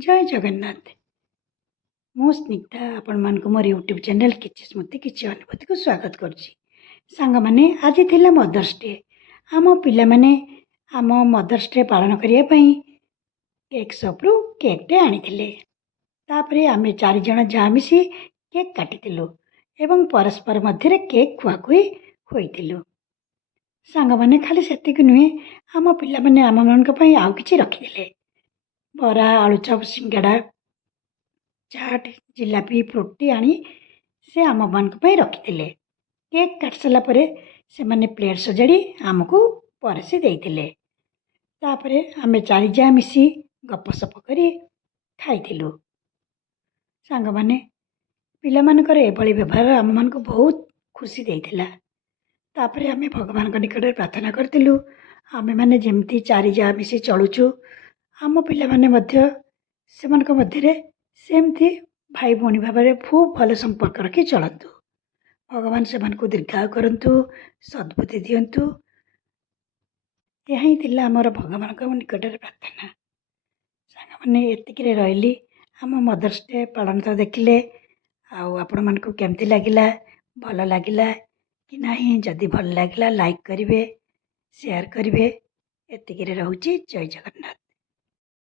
जय जगन्नाथ। मु स्निग्धा आपण मानक मोर यूट्यूब चैनल किछि स्मृति किछि अनुभूति को स्वागत करुछि। सांग माने आज थिला मदर्स डे। आम पिला माने आम मदर्स डे पालन करिया पई केक शॉप रु केक टे आनिथिले। तापरे आमे 4 जण जा मिसी केक काटिथिलु एवं परस्पर मध्यरे केक खुआखुई होइथिलु। सांग माने खाली सेतिक नुहे आम पिला माने आम मानक पई आउ किछि रखिथिले। बरा आलुचप सिंगाड़ा चाट जिलापी फ्रुटी आनी से आम मान रखी केक काट सारा पर से माने प्लेट सजाड़ी आमको परसी देइथिले। तापरे आमे चारिजा मिसी गपसप करी खाइथिलु। सांग माने पिला मानकर एभली व्यवहार आम मान बहुत खुशी देइथिला। तापरे आमे भगवान निकट प्रार्थना करथिलु आमे माने जेमती चारिजा मिसी चलुचु आम पिला माने मध्य सेमानक मध्यरे सेमती भाई भौणी भाव में खूब भल संपर्क रखी चलतु। भगवान से दीर्घायु करंतु सद्बुद्धि दियंतु। यही थिला हमर भगवान निकट प्रार्थना। सांग माने एतिकिरे रहली आम मदर्स डे पालन तो देखिले आपण मानकु केमती लागिला भल लागिला कि नहीं। जदि भल लागिला लाइक करिवे शेयर करिवे। एतिकिरे रहउची। जय जगन्नाथ।